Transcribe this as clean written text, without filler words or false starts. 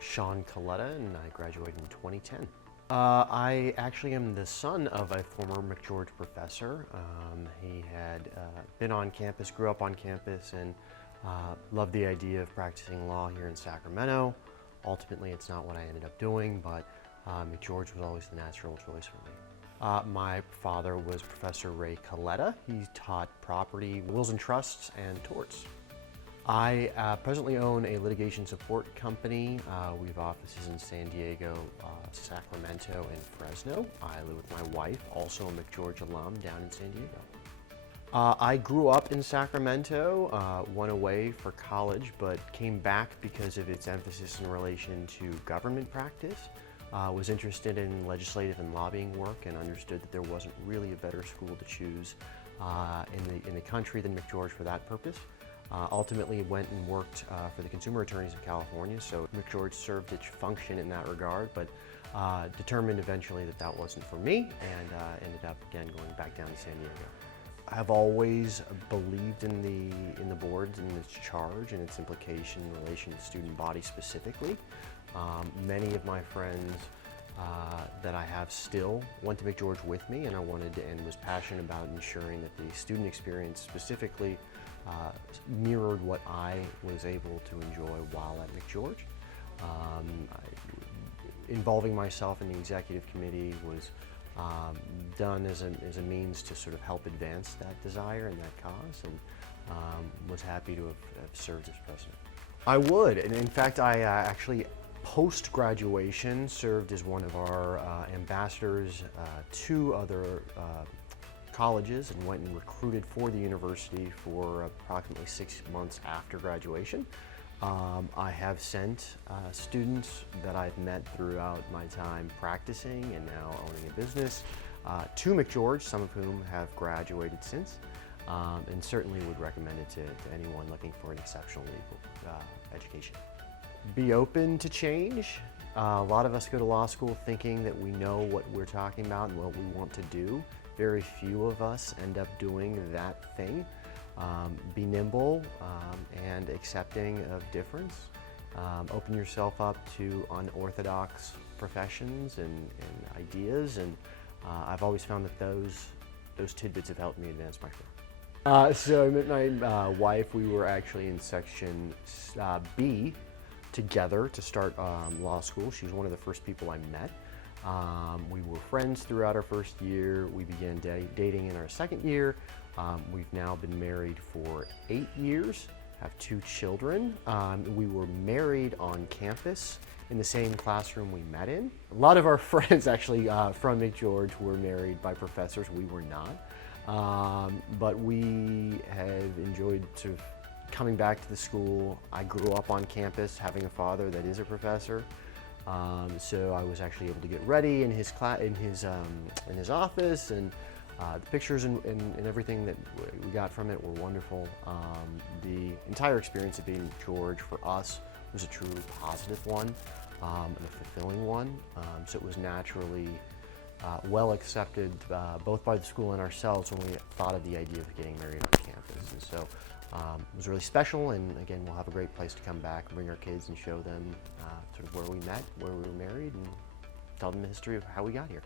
Sean Coletta, and I graduated in 2010. I actually am the son of a former McGeorge professor. He had been on campus, grew up on campus, and loved the idea of practicing law here in Sacramento. Ultimately, it's not what I ended up doing, but McGeorge was always the natural choice for me. My father was Professor Ray Coletta. He taught property, wills and trusts, and torts. I presently own a litigation support company. We have offices in San Diego, Sacramento, and Fresno. I live with my wife, also a McGeorge alum, down in San Diego. I grew up in Sacramento, went away for college, but came back because of its emphasis in relation to government practice. Was interested in legislative and lobbying work and understood that there wasn't really a better school to choose in the country than McGeorge for that purpose. Ultimately went and worked for the Consumer Attorneys of California, so McGeorge served its function in that regard, but determined eventually that that wasn't for me, and ended up again going back down to San Diego. I've always believed in the board and its charge and its implication in relation to the student body specifically. Many of my friends that I have still went to McGeorge with me, and I wanted to, and was passionate about ensuring that the student experience specifically mirrored what I was able to enjoy while at McGeorge. Involving myself in the executive committee was done as a means to sort of help advance that desire and that cause, and was happy to have served as president. I would, and in fact I actually post-graduation served as one of our ambassadors to other colleges and went and recruited for the university for approximately 6 months after graduation. I have sent students that I've met throughout my time practicing and now owning a business to McGeorge, some of whom have graduated since, and certainly would recommend it to anyone looking for an exceptional legal education. Be open to change. A lot of us go to law school thinking that we know what we're talking about and what we want to do. Very few of us end up doing that thing. Be nimble and accepting of difference. Open yourself up to unorthodox professions and ideas, and I've always found that those tidbits have helped me advance my career. So I met my wife. We were actually in section B together to start law school. She was one of the first people I met. We were friends throughout our first year. We began dating in our second year. We've now been married for 8 years, have 2 children. We were married on campus in the same classroom we met in. A lot of our friends actually from McGeorge were married by professors. We were not. But we have enjoyed sort of coming back to the school. I grew up on campus having a father that is a professor. So I was actually able to get ready in his office, and the pictures and everything that we got from it were wonderful. The entire experience of being at McGeorge for us was a truly positive one and a fulfilling one. So it was naturally well accepted both by the school and ourselves when we thought of the idea of getting married on campus. And so it was really special, and again, we'll have a great place to come back and bring our kids and show them sort of where we met, where we were married, and tell them the history of how we got here.